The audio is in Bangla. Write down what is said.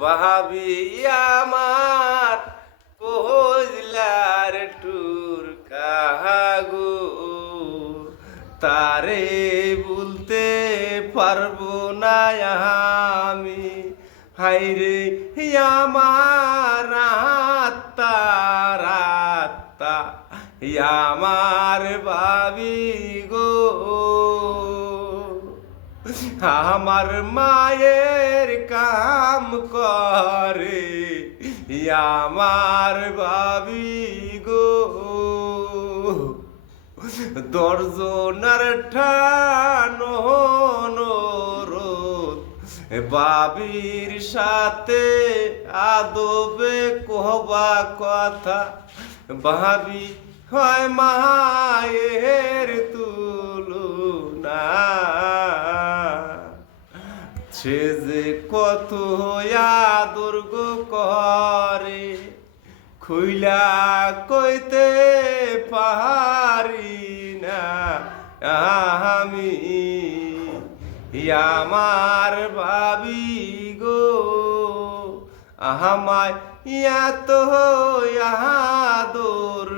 ভাবি আমার কইলার টুর কাহাগো তারে বলতে পারবো না আমি হাইরে আমার আত্মা রাত্তা আমার ভাবি গো আমার মায়ের কাম করে আমার ভাবি গো দর্জনার ঠানো রোদ বাবির সাথে আদবে কহবা কথা ভাবি হয় মায়ের তুলনা সে যে কত আদর গো করে খুইলা কইতে পারি না আমি আমার ভাবি গো আমায় ইয়া তো আদর